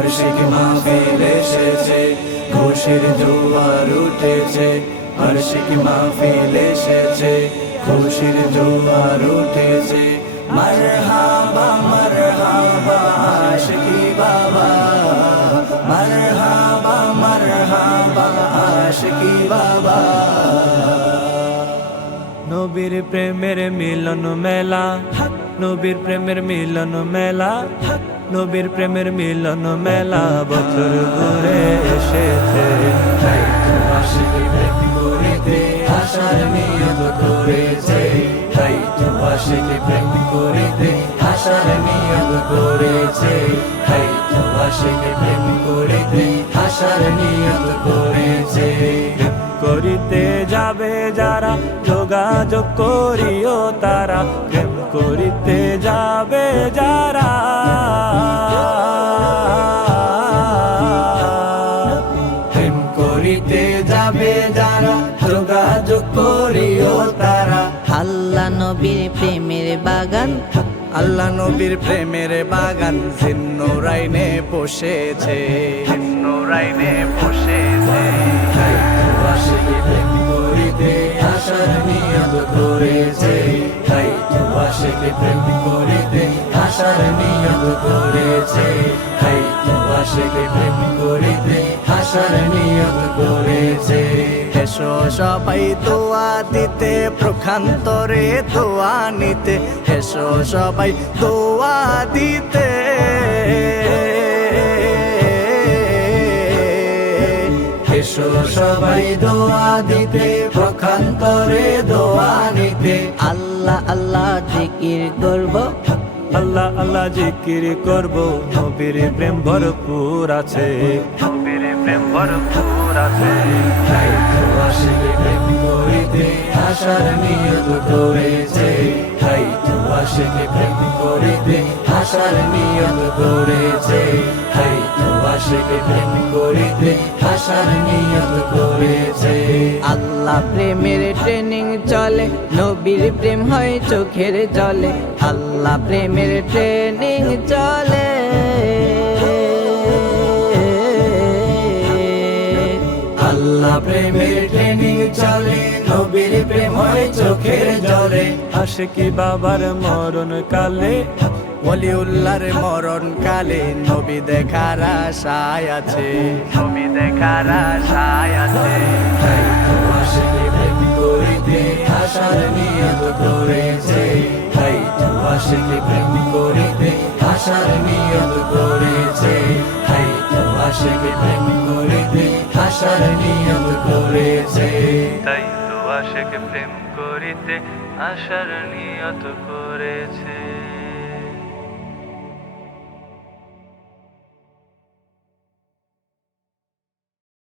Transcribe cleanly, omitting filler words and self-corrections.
আরশিক মাহফিল এসেছে, খুশির জোয়ার উঠেছে। আরশিক মাহফিল এসেছে, খুশির জোয়ার উঠেছে। মারহাবা মারহাবা আশিকি বাবা, মারহাবা মারহাবা আশিকি বাবা। নবীর প্রেমের মিলন মেলা, নবীর প্রেমের মিলন মেলা, নবীর প্রেমের মিলন মেলা বছর ঘুরে এসেছে। তাই তো আশিক প্রেম করিতে আসার নিয়ত করেছে, তাই তো আশিক প্রেম করিতে আসার নিয়ত করেছে, তাই তো আশিক প্রেম করিতে আসার নিয়ত করেছে। করিতে যাবে যারা যোগাযোগ করিও তারা, প্রেম করিতে যাবে যারা, প্রেম করিতে যাবে যারা যোগাযোগ করিও তারা। আল্লাহ নবীর প্রেমের বাগান, আল্লাহ নবীর প্রেমের বাগান জিন্নুরাইনে বসেছে, জিন্নুরাইনে বসেছে। তাই তো আশিক প্রেম করিতে আসার নিয়ত করেছে, তাই তো আশিক প্রেম করিতে আসার নিয়ত করেছে, তাই তো আশিক প্রেম করিতে আসার নিয়ত করেছে। এসো সবাই দোয়া দিতে প্রখান্তরে দোয়া নিতে, এসো সবাই দোয়া দিতে, এসো সবাই দোয়া দিতে প্রখান্তরে দোয়া নিতে। আল্লাহ আল্লাহ জিকির করব, আল্লাহ আল্লাহ জিকির করব, নবীর প্রেম ভরপুর আছে, নবীর প্রেম ভরপুর আছে। তাই তো আশিক প্রেম করিতে আসার নিয়ত করেছে, তাই তো আশিক প্রেম করিতে আসার নিয়ত করেছে, তাই তো আশিক প্রেম করিতে আসার নিয়ত করেছে। আল্লাহ প্রেমের ট্রেনিং চলে, নবীর প্রেম হয় চোখের জলে। আল্লাহ প্রেমের ট্রেনিং চলে, আল্লাহ প্রেমের ট্রেনিং চলে, নবীর প্রেম হয় চোখের জলে। আশিকি বাবার মরণ কালে, ওলিউল্লাহর মরণ কালে নবী দেখার আশায় আছে, নবী দেখার আশায় আছে। তাই তো আশিক প্রেম করিতে আসার নিয়ত করেছে, তাই তো আশিক প্রেম করিতে আসার নিয়ত করেছে, তাই তো আশিক প্রেম করিতে আসার নিয়ত করেছে। তাই তো আশিক প্রেম করিতে আসার নিয়ত করেছে।